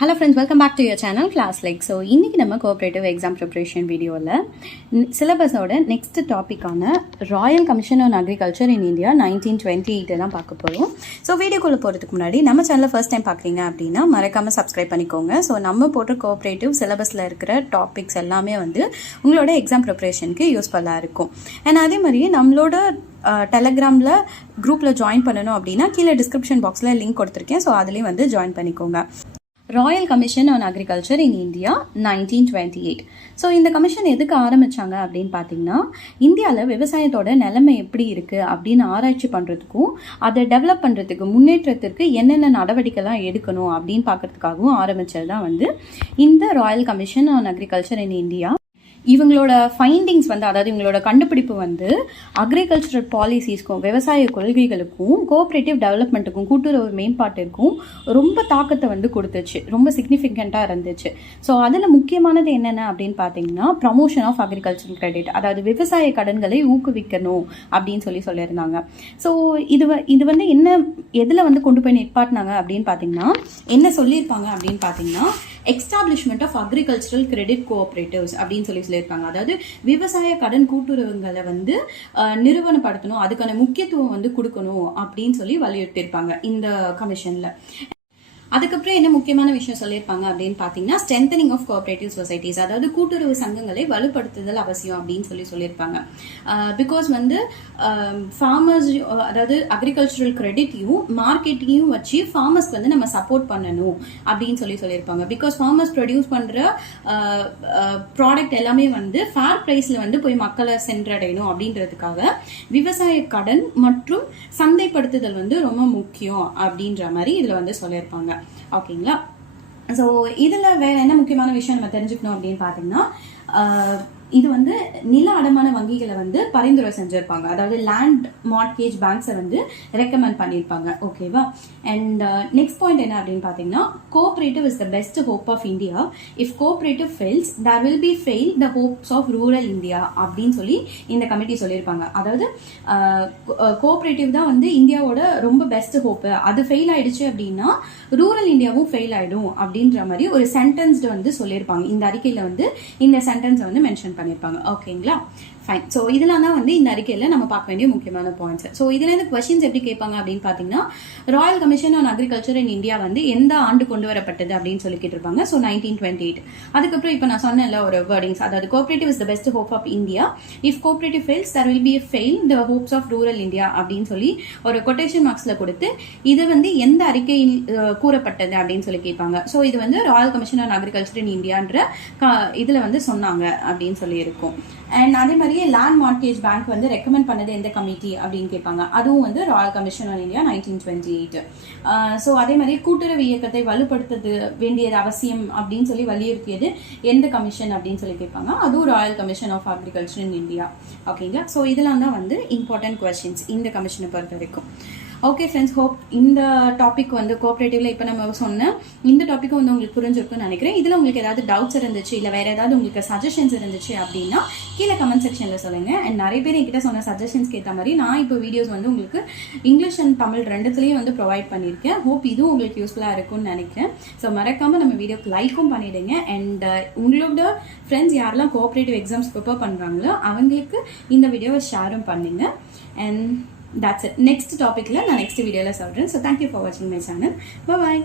Hello friends, welcome back to your channel Class Like. So இன்னைக்கு நம்ம cooperative exam preparation வீடியோல சிலபஸோட next டாபிக்கான royal commission on agriculture in India 1928 தான் பார்க்க போகிறோம். ஸோ வீடியோக்குள்ளே போகிறதுக்கு முன்னாடி நம்ம சேனலை ஃபர்ஸ்ட் டைம் பார்க்குறீங்க அப்படின்னா மறக்காமல் சப்ஸ்கிரைப் பண்ணிக்கோங்க. ஸோ நம்ம போடுற கோஆப்ரேட்டிவ் சிலபஸில் இருக்கிற டாபிக்ஸ் எல்லாமே வந்து உங்களோட எக்ஸாம் ப்ரிப்பரேஷனுக்கு யூஸ்ஃபுல்லாக இருக்கும். அண்ட் அதே மாதிரியே நம்மளோட டெலகிராமில் குரூப்பில் ஜாயின் பண்ணணும் அப்படின்னா கீழே டிஸ்கிரிப்ஷன் பாக்ஸில் லிங்க் கொடுத்துருக்கேன். ஸோ அதுலேயும் வந்து ஜாயின் பண்ணிக்கோங்க. Royal commission on agriculture in India 1928. So இந்த கமிஷன் எதுக்கு ஆரம்பித்தாங்க அப்படின்னு பார்த்தீங்கன்னா, இந்தியாவில் விவசாயத்தோட நிலைமை எப்படி இருக்குது அப்படின்னு ஆராய்ச்சி பண்ணுறதுக்கும் அதை டெவலப் பண்ணுறதுக்கு முன்னேற்றத்திற்கு என்னென்ன நடவடிக்கைலாம் எடுக்கணும் அப்படின்னு பார்க்கறதுக்காகவும் ஆரம்பித்தது தான் வந்து இந்த Royal commission on agriculture in India. இவங்களோட ஃபைண்டிங்ஸ் வந்து, அதாவது இவங்களோட கண்டுபிடிப்பு வந்து அக்ரிகல்ச்சரல் பாலிசிஸ்க்கும் விவசாய கொள்கைகளுக்கும் கோஆப்ரேட்டிவ் டெவலப்மெண்ட்டுக்கும் கூட்டுறவு மேம்பாட்டிற்கும் ரொம்ப தாக்கத்தை வந்து கொடுத்துச்சு, ரொம்ப சிக்னிஃபிகண்ட்டாக இருந்துச்சு. ஸோ அதில் முக்கியமானது என்னென்ன அப்படின்னு பார்த்தீங்கன்னா ப்ரமோஷன் ஆஃப் அக்ரிகல்ச்சரல் கிரெடிட், அதாவது விவசாய கடன்களை ஊக்குவிக்கணும் அப்படின்னு சொல்லியிருந்தாங்க. ஸோ இது வந்து என்ன எதில் வந்து கொண்டு போய் நிப்பாட்டினாங்க அப்படின்னு பார்த்தீங்கன்னா, என்ன சொல்லியிருப்பாங்க அப்படின்னு பார்த்தீங்கன்னா establishment of agricultural credit cooperatives அப்படின்னு சொல்லியிருப்பாங்க. அதாவது விவசாய கடன் கூட்டுறவுகளை வந்து நிறுவனப்படுத்தணும், அதுக்கான முக்கியத்துவம் வந்து கொடுக்கணும் அப்படின்னு சொல்லி வலியுறுத்தியிருப்பாங்க இந்த கமிஷன்ல. அதுக்கப்புறம் என்ன முக்கியமான விஷயம் சொல்லியிருப்பாங்க அப்படின்னு பார்த்தீங்கன்னா ஸ்ட்ரென்தனிங் ஆஃப் கோஆப்ரேட்டிவ் சொசைட்டிஸ், அதாவது கூட்டுறவு சங்கங்களை வலுப்படுத்துதல் அவசியம் அப்படின்னு சொல்லியிருப்பாங்க. பிகாஸ் வந்து ஃபார்மர்ஸ், அதாவது அக்ரிகல்ச்சரல் கிரெடிட்டையும் மார்க்கெட்டையும் வச்சு ஃபார்மர்ஸ்க்கு வந்து நம்ம சப்போர்ட் பண்ணணும் அப்படின்னு சொல்லியிருப்பாங்க. பிகாஸ் ஃபார்மர்ஸ் ப்ரொடியூஸ் பண்ணுற ப்ராடக்ட் எல்லாமே வந்து ஃபேர் ப்ரைஸில் வந்து போய் மக்களை சென்றடையணும் அப்படின்றதுக்காக விவசாய கடன் மற்றும் சந்தைப்படுத்துதல் வந்து ரொம்ப முக்கியம் அப்படின்ற மாதிரி இதில் வந்து சொல்லியிருப்பாங்க. ஓகேங்களா? ஸோ இதில் வேற என்ன முக்கியமான விஷயம் நம்ம தெரிஞ்சுக்கணும் அப்படின்னு பார்த்தீங்கன்னா, இது வந்து நில அடமான வங்கிகளை வந்து பரிந்துரை செஞ்சிருப்பாங்க, அதாவது லேண்ட் மார்ட்கேஜ் பேங்க்ஸை வந்து ரெக்கமெண்ட் பண்ணியிருப்பாங்க. ஓகேவா? அண்ட் நெக்ஸ்ட் பாயிண்ட் என்ன அப்படின்னு பார்த்தீங்கன்னா, cooperative is the best hope of India. If cooperative fails there will be fail the hopes of rural India அப்படின்னு சொல்லி இந்த கமிட்டி சொல்லியிருப்பாங்க. அதாவது கோஆப்ரேட்டிவ் தான் வந்து இந்தியாவோட ரொம்ப பெஸ்ட் ஹோப்பு, அது ஃபெயில் ஆயிடுச்சு அப்படின்னா ரூரல் இந்தியாவும் ஃபெயில் ஆயிடும் அப்படின்ற மாதிரி ஒரு சென்டென்ஸ் வந்து சொல்லியிருப்பாங்க. இந்த அறிக்கையில் வந்து இந்த சென்டென்ஸை வந்து மென்ஷன் பண்ணியிருப்பாங்க. ஓகேங்களா? ஃபைன். ஸோ இதெல்லாம் தான் வந்து இந்த அறிக்கையில் நம்ம பார்க்க வேண்டிய முக்கியமான பாயிண்ட்ஸ். ஸோ இதுல இருந்து கொஸ்டின்ஸ் எப்படி கேட்பாங்க அப்படின்னு பார்த்தீங்கன்னா, Royal commission on agriculture in India வந்து எந்த ஆண்டு கொண்டு வரப்பட்டது அப்படின்னு சொல்லி கேட்டிருப்பாங்க. ஸோ 1928. அதுக்கப்புறம் இப்போ நான் சொன்னேன்ல ஒரு வேர்டிங்ஸ், அதாவது cooperative is the best hope of India, if cooperative fails there will be fail the hopes of rural India அப்படின்னு சொல்லி ஒரு கொட்டேஷன் மார்க்ஸ்ல கொடுத்து இது வந்து எந்த அறிக்கையில் கூறப்பட்டது அப்படின்னு சொல்லி கேட்பாங்க. ஸோ இது வந்து royal commission on agriculture in இந்தியான்ற இதுல வந்து சொன்னாங்க அப்படின்னு சொல்லி இருக்கும். அண்ட் அதே மாதிரியே லேண்ட் மார்ட்கேஜ் பேங்க் வந்து ரெக்கமெண்ட் பண்ணது எந்த கமிட்டி அப்படின்னு கேட்பாங்க. அதுவும் வந்து royal commission on India 1928. So அதே மாதிரி கூட்டுறவு இயக்கத்தை வலுப்படுத்த வேண்டியது அவசியம் அப்படின்னு சொல்லி வலியுறுத்தியது எந்த கமிஷன் அப்படின்னு சொல்லி கேட்பாங்க. அதுவும் royal commission of agriculture in India. ஓகேங்க? ஸோ இதெல்லாம் தான் வந்து இம்பார்ட்டன்ட் கொஸ்டின்ஸ் இந்த கமிஷனை பொறுத்த வரைக்கும். ஓகே ஃப்ரெண்ட்ஸ், ஹோப் இந்த டாபிக் வந்து கோஆப்ரேட்டிவ்ல இப்போ நம்ம சொன்ன இந்த டாபிக் வந்து உங்களுக்கு புரிஞ்சிருக்குன்னு நினைக்கிறேன். இதில் உங்களுக்கு ஏதாவது டவுட்ஸ் இருந்துச்சு, இல்லை வேற ஏதாவது உங்களுக்கு சஜஷன்ஸ் இருந்துச்சு அப்படின்னா கீழே கமெண்ட் செக்ஷனில் சொல்லுங்க. அண்ட் நிறைய பேர் என்கிட்ட சொன்ன சஜஷன்ஸ்க்கு ஏற்ற மாதிரி நான் இப்போ வீடியோஸ் வந்து உங்களுக்கு இங்கிலீஷ் அண்ட் தமிழ் ரெண்டுத்துலேயும் வந்து ப்ரொவைட் பண்ணியிருக்கேன். ஹோப் இதுவும் உங்களுக்கு யூஸ்ஃபுல்லாக இருக்கும்னு நினைக்கிறேன். ஸோ மறக்காமல் நம்ம வீடியோக்கு லைக்கும் பண்ணிவிடுங்க. அண்ட் உங்களோட ஃப்ரெண்ட்ஸ் யாரெல்லாம் கோஆப்ரேட்டிவ் எக்ஸாம்ஸ் ப்ரிப்பேர் பண்ணுறாங்களோ அவங்களுக்கு இந்த வீடியோவை ஷேரும் பண்ணுங்க. And that's it. Next topic la na next video la solren. So thank you for watching my channel. Bye bye.